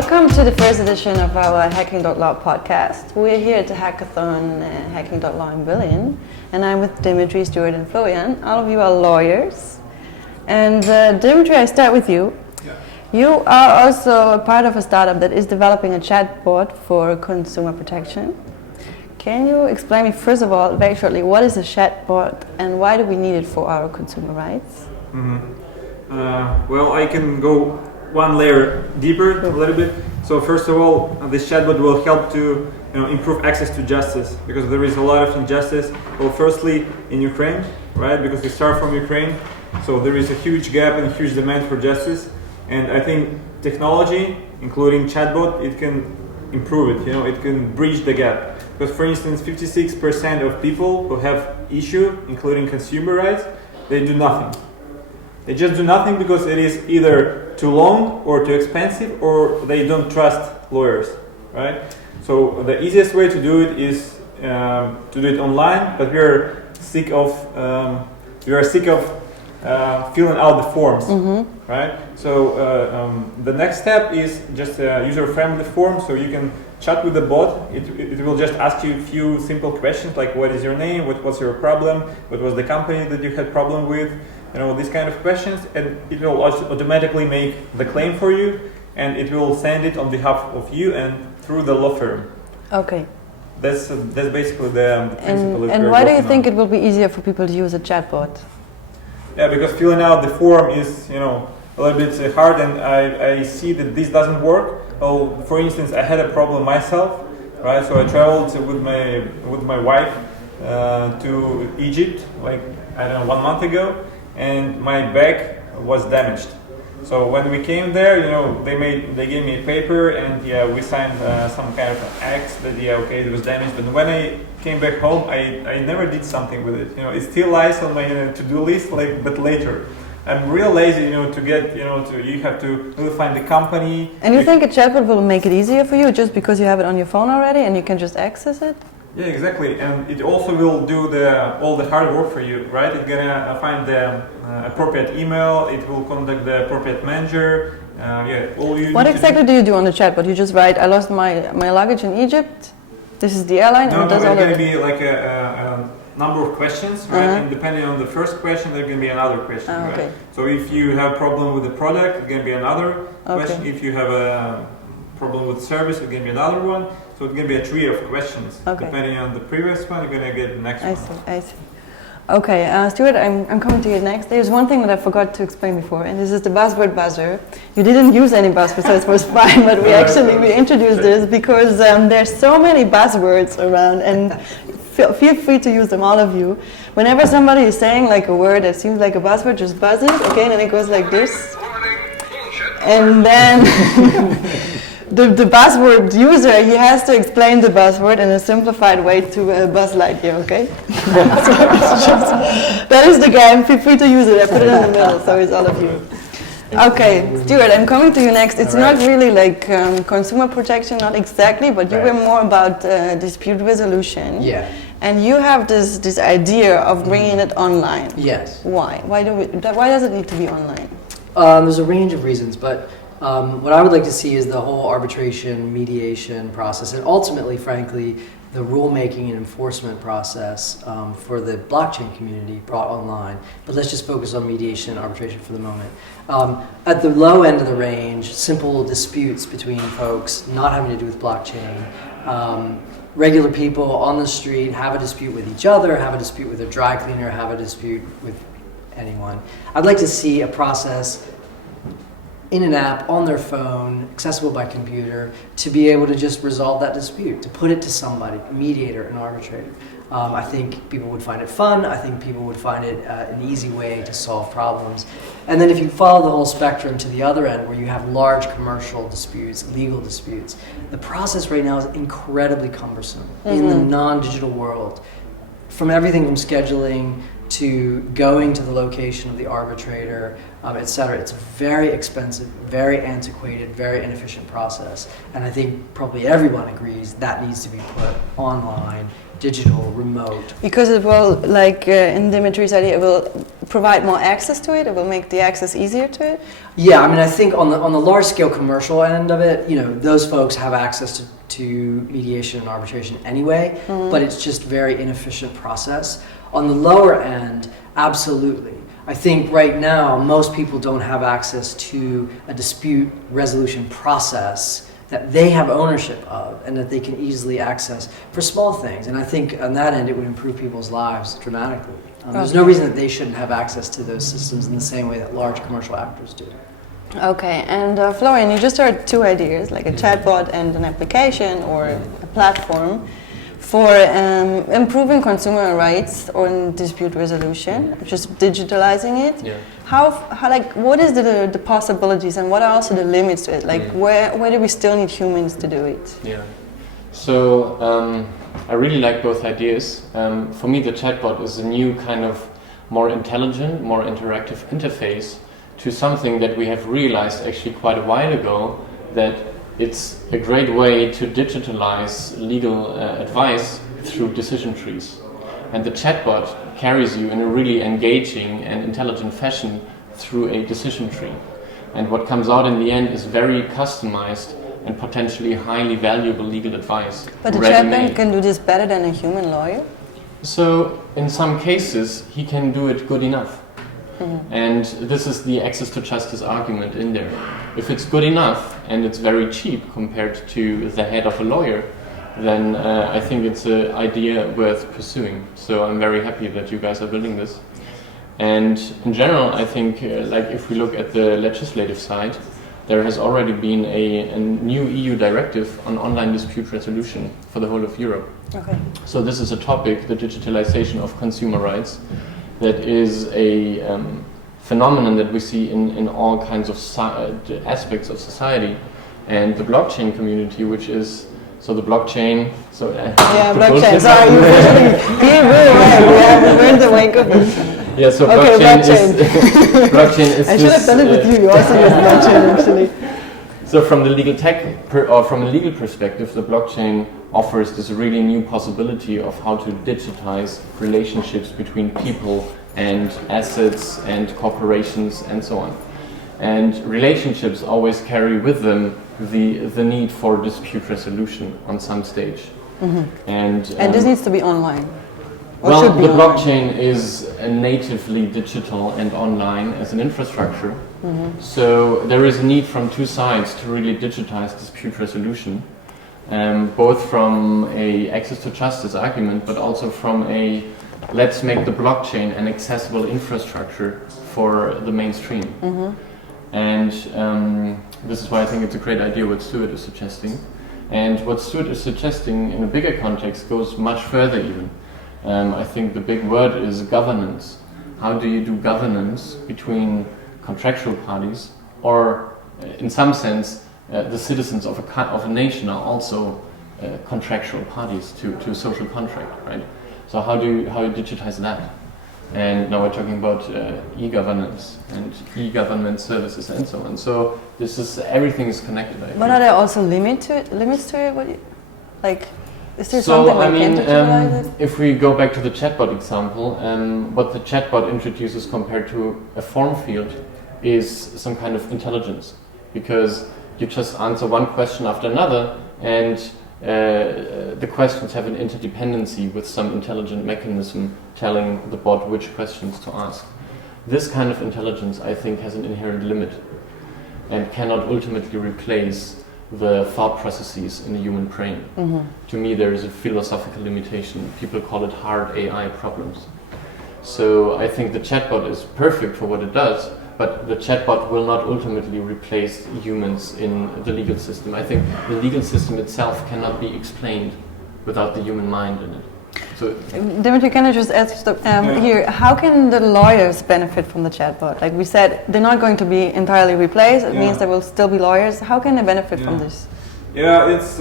Welcome to the first edition of our Hacking.law podcast. We're here at the hackathon Hacking.law in Berlin, and I'm with Dmitry, Stuart, and Florian. All of you are lawyers. And Dmitry, I start with you. Yeah. You are also a part of a startup that is developing a chatbot for consumer protection. Can you explain me, first of all, very shortly, what is a chatbot and why do we need it for our consumer rights? Well, I can go one layer deeper a little bit. So first of all, this chatbot will help to improve access to justice, because there is a lot of injustice. Well, firstly in Ukraine, right? Because we start from Ukraine, so there is a huge gap and a huge demand for justice. And I think technology, including chatbot, it can improve it. It can bridge the gap. Because for instance, 56% of people who have issue, including consumer rights, they do nothing. They just do nothing because it is either too long or too expensive, or they don't trust lawyers, right? So the easiest way to do it is to do it online, but we are sick of filling out the forms, right? So the next step is just a user-friendly form, so you can chat with the bot. It will just ask you a few simple questions like what is your name, what was your problem, what was the company that you had problem with, these kind of questions, and it will automatically make the claim for you, and it will send it on behalf of you and through the law firm. Okay. That's basically the principle. And why do you think it will be easier for people to use a chatbot? Yeah, because filling out the form is a little bit hard, and I see that this doesn't work. Well, for instance, I had a problem myself, right? So I traveled with my wife to Egypt, like 1 month ago, and my bag was damaged. So when we came there, they gave me a paper, and we signed some kind of act that okay, it was damaged. But when I came back home, I never did something with it. It still lies on my to-do list, but later. I'm real lazy, to get, you have to really find the company. And you think a chatbot will make it easier for you just because you have it on your phone already and you can just access it? Yeah, exactly. And it also will do all the hard work for you, right? It's gonna find the appropriate email, it will contact the appropriate manager. What exactly do you do on the chatbot? You just write, I lost my luggage in Egypt, this is the airline, No, and it does it's all going to that? be like a number of questions, right? And depending on the first question, there's going to be another question, okay. right? So if you have a problem with the product, it's going to be another question. If you have a problem with service, it's going to be another one. So it's going to be a tree of questions. Depending on the previous one, you're going to get the next one. I see. Okay, Stuart, I'm coming to you next. There's one thing that I forgot to explain before, and this is the buzzword buzzer. You didn't use any buzzwords, so it was fine, but we introduced this because there's so many buzzwords around, and feel free to use them, all of you. Whenever somebody is saying like a word that seems like a buzzword, just buzz it, okay, and then it goes like this. And then the buzzword user, he has to explain the buzzword in a simplified way to Buzz Lightyear, okay? That is the game, feel free to use it. I put it in the middle, so it's all of you. Okay, Stuart, I'm coming to you next. It's not really like consumer protection, not exactly, but you were more about dispute resolution. Yeah. And you have this idea of bringing it online. Yes. Why? Why does it need to be online? There's a range of reasons, but what I would like to see is the whole arbitration, mediation process, and ultimately, frankly, the rulemaking and enforcement process for the blockchain community brought online. But let's just focus on mediation and arbitration for the moment. At the low end of the range, simple disputes between folks not having to do with blockchain. Regular people on the street have a dispute with each other, have a dispute with a dry cleaner, have a dispute with anyone. I'd like to see a process in an app, on their phone, accessible by computer, to be able to just resolve that dispute, to put it to somebody, a mediator, an arbitrator. I think people would find it fun. I think people would find it an easy way to solve problems. And then if you follow the whole spectrum to the other end, where you have large commercial disputes, legal disputes, the process right now is incredibly cumbersome in the non-digital world. From everything from scheduling to going to the location of the arbitrator, etc. It's a very expensive, very antiquated, very inefficient process. And I think probably everyone agrees that needs to be put online, digital, remote. Because it will, like in Dmitry's idea, it will provide more access to it. It will make the access easier to it. Yeah, I mean, I think on the large scale commercial end of it, those folks have access to mediation and arbitration anyway, but it's just very inefficient process. On the lower end, absolutely. I think right now most people don't have access to a dispute resolution process that they have ownership of and that they can easily access for small things. And I think on that end it would improve people's lives dramatically. There's no reason that they shouldn't have access to those systems in the same way that large commercial actors do. Okay, and Florian, you just heard two ideas, like a chatbot and an application or a platform for improving consumer rights on dispute resolution, just digitalizing it. Yeah. How like, what is the possibilities and what are also the limits to it? Like, where do we still need humans to do it? Yeah. So I really like both ideas. For me, the chatbot is a new kind of more intelligent, more interactive interface to something that we have realized actually quite a while ago, that it's a great way to digitalize legal advice through decision trees. And the chatbot carries you in a really engaging and intelligent fashion through a decision tree. And what comes out in the end is very customized and potentially highly valuable legal advice. But the chatbot can do this better than a human lawyer? So in some cases he can do it good enough. And this is the access to justice argument in there. If it's good enough and it's very cheap compared to the head of a lawyer, then I think it's an idea worth pursuing. So I'm very happy that you guys are building this. And in general, I think like if we look at the legislative side, there has already been a new EU directive on online dispute resolution for the whole of Europe. Okay. So this is a topic, the digitalization of consumer rights, that is a phenomenon that we see in all kinds of aspects of society. And the blockchain community, which is, so the blockchain, so yeah, blockchain, sorry, you we were in the wake of it. Yeah, so okay, blockchain is I should have done it with you also use blockchain actually. So from the legal or from a legal perspective, the blockchain offers this really new possibility of how to digitize relationships between people and assets and corporations and so on. And relationships always carry with them the need for dispute resolution on some stage. And this needs to be online. Well, the blockchain is natively digital and online as an infrastructure. So there is a need from two sides to really digitize dispute resolution, both from a access to justice argument, but also from a let's make the blockchain an accessible infrastructure for the mainstream. And this is why I think it's a great idea what Stuart is suggesting. And what Stuart is suggesting in a bigger context goes much further even. I think the big word is governance. How do you do governance between contractual parties, or in some sense the citizens of a nation are also contractual parties to a social contract, right? So how do you digitize that? And now we're talking about e-governance and e-government services and so on. So this is, everything is connected. But are there also limits to it? What like, is there something we can digitalize it? If we go back to the chatbot example, what the chatbot introduces compared to a form field is some kind of intelligence, because you just answer one question after another, and the questions have an interdependency with some intelligent mechanism telling the bot which questions to ask. This kind of intelligence, I think, has an inherent limit and cannot ultimately replace the thought processes in the human brain. To me, there is a philosophical limitation. People call it hard AI problems. So I think the chatbot is perfect for what it does, but the chatbot will not ultimately replace humans in the legal system. I think the legal system itself cannot be explained without the human mind in it. So, Dmitry, can I just ask here, how can the lawyers benefit from the chatbot? Like we said, they're not going to be entirely replaced. It means there will still be lawyers. How can they benefit from this? Yeah, it's,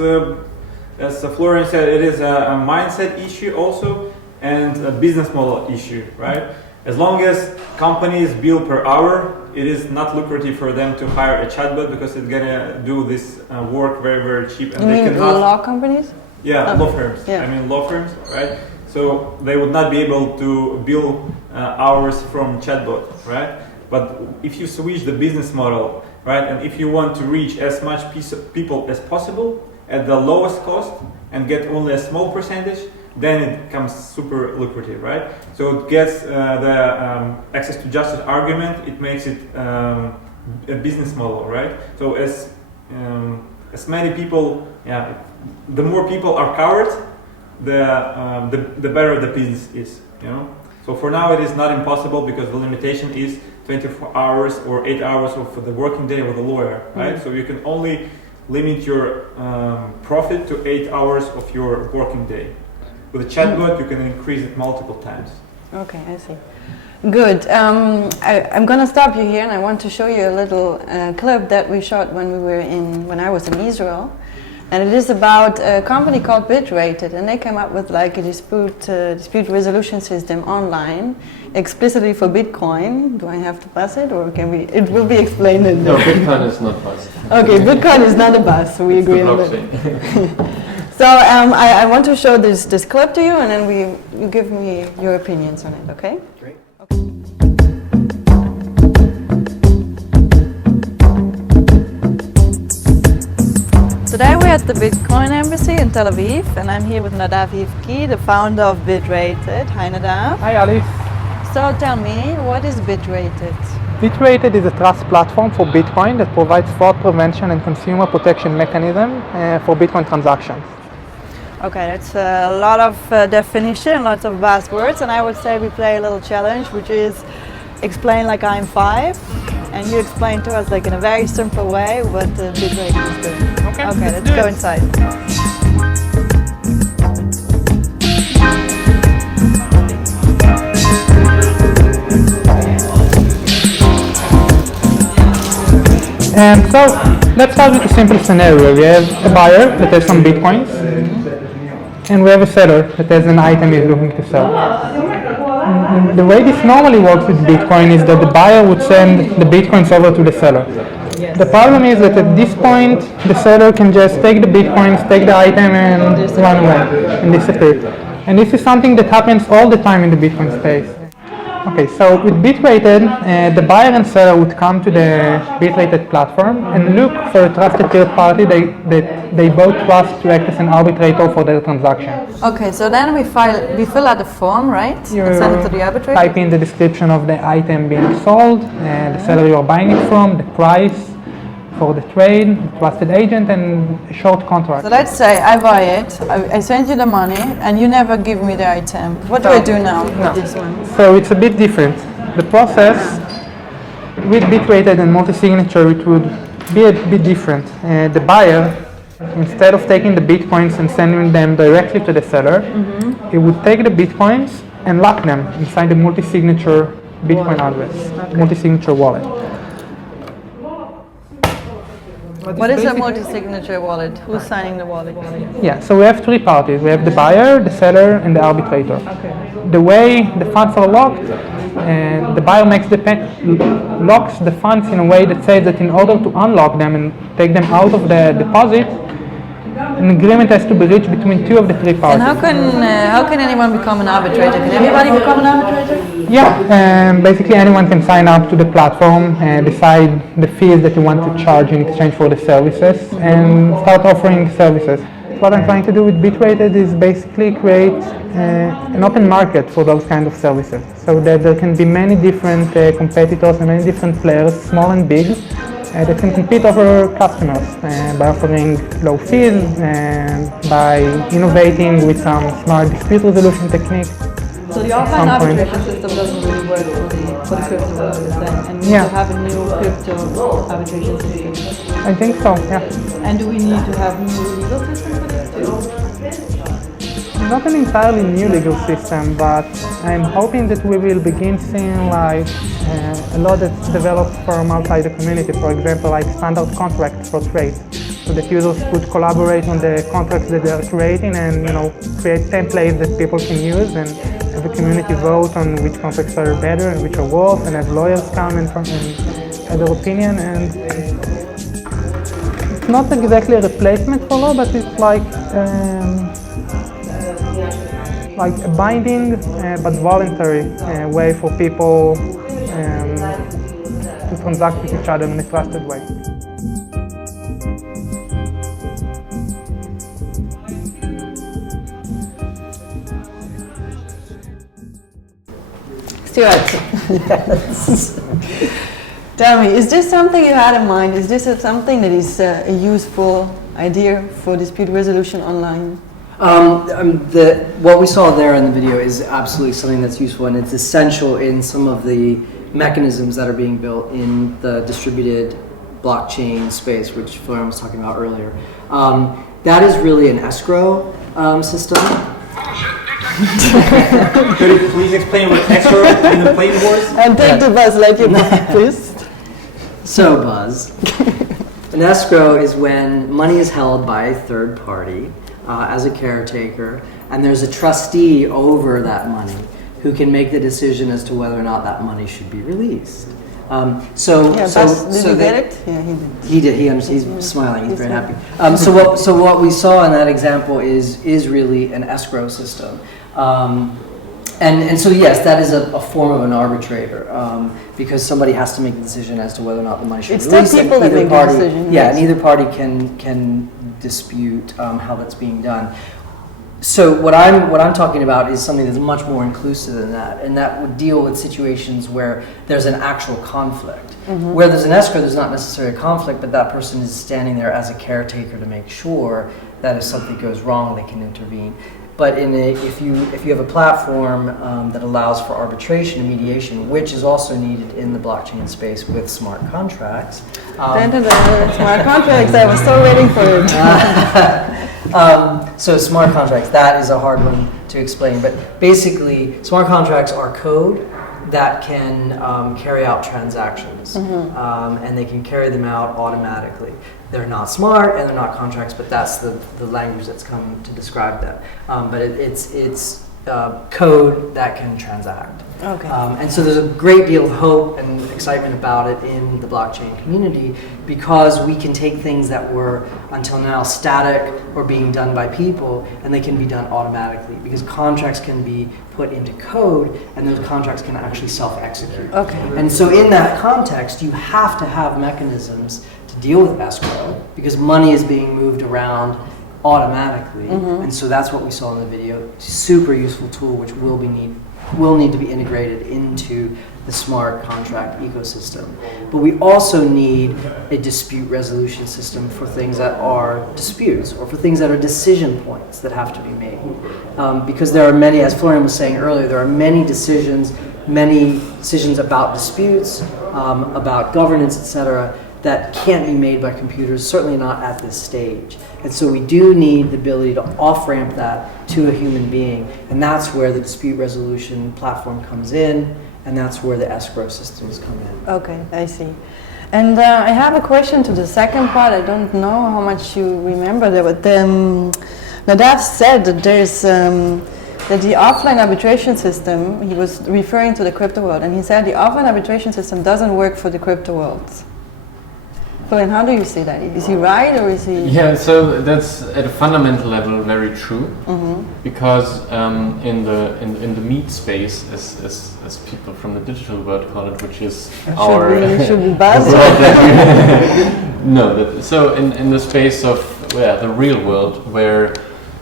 as Florian said, it is a mindset issue also and a business model issue, right? As long as companies bill per hour, it is not lucrative for them to hire a chatbot because it's gonna do this work very, very cheap. And You they mean cannot, law companies? yeah, Oh, law firms. yeah. I mean law firms, right? So they would not be able to bill hours from chatbot, right? But if you switch the business model, right, and if you want to reach as much people as possible at the lowest cost and get only a small percentage, then it becomes super lucrative, right? So it gets the access to justice argument. It makes it a business model, right? So as many people, yeah, the more people are covered, the better the business is, you know. So for now it is not impossible because the limitation is 24 hours or 8 hours for the working day of the lawyer, right? Mm-hmm. So you can only limit your profit to 8 hours of your working day. With a chatbot, you can increase it multiple times. Okay, I see. Good. I'm going to stop you here, and I want to show you a little clip that we shot when I was in Israel. And it is about a company called BitRated, and they came up with like a dispute resolution system online, explicitly for Bitcoin. Do I have to buzz it, or can we? It will be explained in No, there. Bitcoin is not buzzed. Okay, Bitcoin is not a buzz, so we It's the agree on that. blockchain. So I want to show this clip to you, and then you give me your opinions on it. Okay? Great. Today we're at the Bitcoin Embassy in Tel Aviv, and I'm here with Nadav Ivki, the founder of BitRated. Hi Nadav. Hi Alice. So tell me, what is BitRated? BitRated is a trust platform for Bitcoin that provides fraud prevention and consumer protection mechanism for Bitcoin transactions. Okay, that's a lot of definition, lots of buzzwords, and I would say we play a little challenge, which is explain like I'm 5, and you explain to us like in a very simple way what BitRated is doing. Okay, let's go inside. And so let's start with a simple scenario. We have a buyer that has some Bitcoins, and we have a seller that has an item he's looking to sell. The way this normally works with Bitcoin is that the buyer would send the Bitcoins over to the seller. The problem is that at this point, the seller can just take the Bitcoins, take the item and run away and disappear. And this is something that happens all the time in the Bitcoin space. Okay, so with BitRated, the buyer and seller would come to the BitRated platform and look for a trusted third party that they both trust to act as an arbitrator for their transaction. Okay, so then we fill out the form, right? You And send it to the arbitrator. type in the description of the item being sold, the seller you are buying it from, the price for the trade, the trusted agent, and a short contract. So let's say I buy it, I send you the money, and you never give me the item. What do I do now with this one? So it's a bit different. The process with BitRated and multi-signature, it would be a bit different. The buyer, instead of taking the Bitcoins and sending them directly to the seller, he would take the Bitcoins and lock them inside the multi-signature Bitcoin address, multi-signature wallet. What is a multi-signature wallet? Who's signing the wallet? Yeah, so we have three parties. We have the buyer, the seller, and the arbitrator. The way the funds are locked, the buyer locks the funds in a way that says that in order to unlock them and take them out of the deposit, an agreement has to be reached between two of the three parties. And how can anyone become an arbitrator? Can everybody become an arbitrator? Yeah, basically anyone can sign up to the platform and decide the fees that you want to charge in exchange for the services and start offering services. What I'm trying to do with BitRated is basically create an open market for those kind of services, so that there can be many different competitors and many different players, small and big, that can compete over customers by offering low fees and by innovating with some smart dispute resolution techniques. So the offline arbitration system doesn't really work for the crypto world, and we need to have a new crypto arbitration system. I think so, yeah. And do we need to have new legal system for this too? Not an entirely new legal system, but I'm hoping that we will begin seeing like a law that's developed from outside the community. For example, like standard contracts for trade, so that users could collaborate on the contracts that they are creating and create templates that people can use and have a community vote on which contracts are better and which are worse, and have lawyers come and other opinion, and it's not exactly a replacement for law, but it's like a binding but voluntary way for people to transact with each other in a trusted way. Stuart. Yes. Tell me, is this something you had in mind? Is this something that is a useful idea for dispute resolution online? What we saw there in the video is absolutely something that's useful, and it's essential in some of the mechanisms that are being built in the distributed blockchain space, which Florian was talking about earlier. That is really an escrow system. Could you please explain what escrow in the plain words? And take the Buzz Lightyear, please. So, Buzz, an escrow is when money is held by a third party as a caretaker, and there's a trustee over that money who can make the decision as to whether or not that money should be released. Did you get it? Yeah, he did. He's smiling. He's very happy. So what we saw in that example is really an escrow system. And so yes, that is a form of an arbitrator, because somebody has to make the decision as to whether or not the money should be released. It's the people that make the decision. Yeah, and either party can dispute how that's being done. So what I'm talking about is something that's much more inclusive than that, and that would deal with situations where there's an actual conflict. Mm-hmm. Where there's an escrow, there's not necessarily a conflict, but that person is standing there as a caretaker to make sure that if something goes wrong, they can intervene. But if you have a platform that allows for arbitration and mediation, which is also needed in the blockchain space with smart contracts. Smart contracts, I was so waiting for it. So smart contracts, that is a hard one to explain. But basically, smart contracts are code that can carry out transactions, and they can carry them out automatically. They're not smart and they're not contracts, but that's the language that's come to describe them. But it's code that can transact. Okay. And so there's a great deal of hope and excitement about it in the blockchain community, because we can take things that were until now static or being done by people, and they can be done automatically, because contracts can be put into code and those contracts can actually self-execute. Okay. And so in that context, you have to have mechanisms to deal with escrow, because money is being moved around automatically. And so that's what we saw in the video. Super useful tool, which will need to be integrated into the smart contract ecosystem. But we also need a dispute resolution system for things that are disputes, or for things that are decision points that have to be made. Because there are many, as Florian was saying earlier, there are many decisions about disputes, about governance, etc., that can't be made by computers, certainly not at this stage. And so we do need the ability to off-ramp that to a human being, and that's where the dispute resolution platform comes in, and that's where the escrow systems come in. Okay, I see. And I have a question to the second part. I don't know how much you remember there, but Nadav said that there's that the offline arbitration system, he was referring to the crypto world, and he said the offline arbitration system doesn't work for the crypto world. Florian, how do you see that? Is he right, or is he? Yeah, so that's at a fundamental level very true, because in the meat space, as people from the digital world call it, which is should be Buzz. So in the space of the real world, where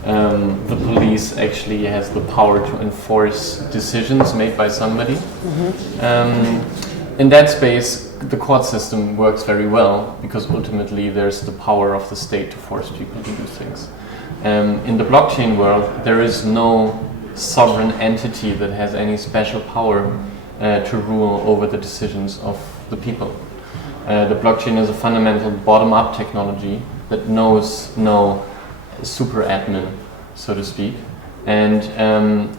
the police actually has the power to enforce decisions made by somebody. In that space, the court system works very well, because ultimately there's the power of the state to force people to do things. In the blockchain world, there is no sovereign entity that has any special power to rule over the decisions of the people. The blockchain is a fundamental bottom-up technology that knows no super admin, so to speak, and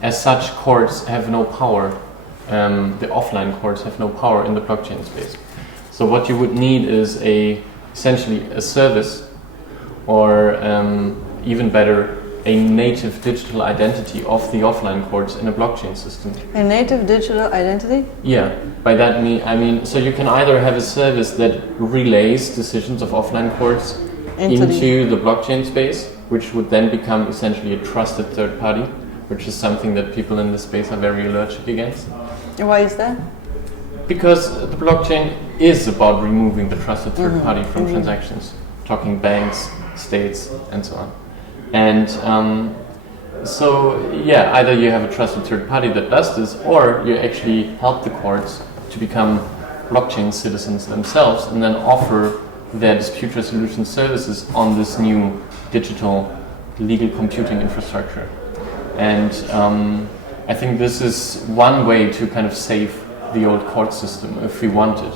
as such, courts have no power. The offline courts have no power in the blockchain space. So what you would need is essentially a service, or even better, a native digital identity of the offline courts in a blockchain system. A native digital identity? Yeah, by that I mean, so you can either have a service that relays decisions of offline courts into the blockchain space, which would then become essentially a trusted third party, which is something that people in this space are very allergic against. Why is that? Because the blockchain is about removing the trusted third party from transactions, talking banks, states, and so on. And so, yeah, either you have a trusted third party that does this, or you actually help the courts to become blockchain citizens themselves and then offer their dispute resolution services on this new digital legal computing infrastructure. And I think this is one way to kind of save the old court system if we want it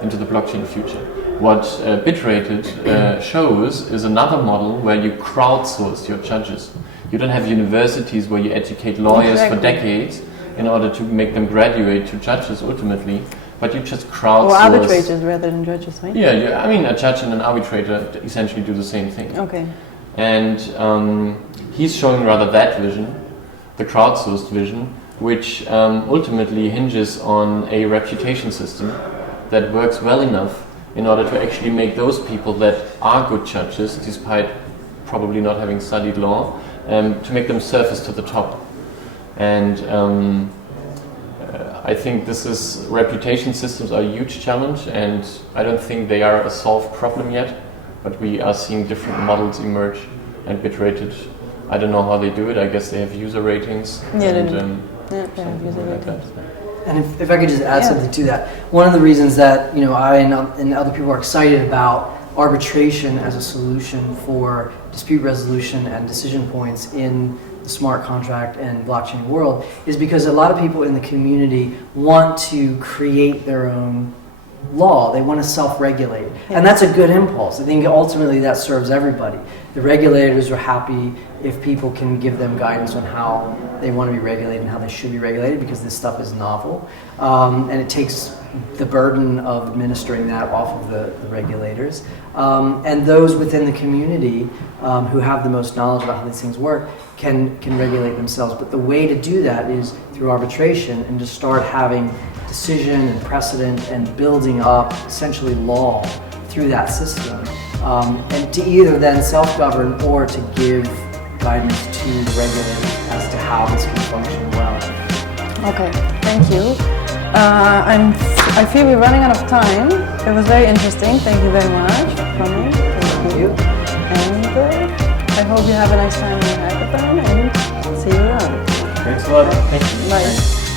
into the blockchain future. What BitRated shows is another model where you crowdsource your judges. You don't have universities where you educate lawyers for decades in order to make them graduate to judges ultimately, but you just crowdsource. Or arbitrators rather than judges, right? Yeah, I mean a judge and an arbitrator essentially do the same thing. Okay. And he's showing rather that vision, the crowdsourced vision, which ultimately hinges on a reputation system that works well enough in order to actually make those people that are good judges, despite probably not having studied law, to make them surface to the top. And I think reputation systems are a huge challenge, and I don't think they are a solved problem yet, but we are seeing different models emerge, and BitRated, I don't know how they do it, I guess they have user ratings. Yeah, and, they have user ratings. And if I could just add something to that, one of the reasons that I and other people are excited about arbitration as a solution for dispute resolution and decision points in the smart contract and blockchain world is because a lot of people in the community want to create their own law. They want to self-regulate. And that's a good impulse. I think ultimately that serves everybody. The regulators are happy if people can give them guidance on how they want to be regulated and how they should be regulated, because this stuff is novel. And it takes the burden of administering that off of the regulators. And those within the community who have the most knowledge about how these things work can regulate themselves. But the way to do that is through arbitration and to start having decision and precedent and building up essentially law through that system. And to either then self-govern or to give guidance to the regulators as to how this can function well. Okay, thank you. I feel we're running out of time. It was very interesting. Thank you very much for coming. Thank you. And I hope you have a nice time in the hackathon and see you around. Thanks a lot. Thank you. Bye.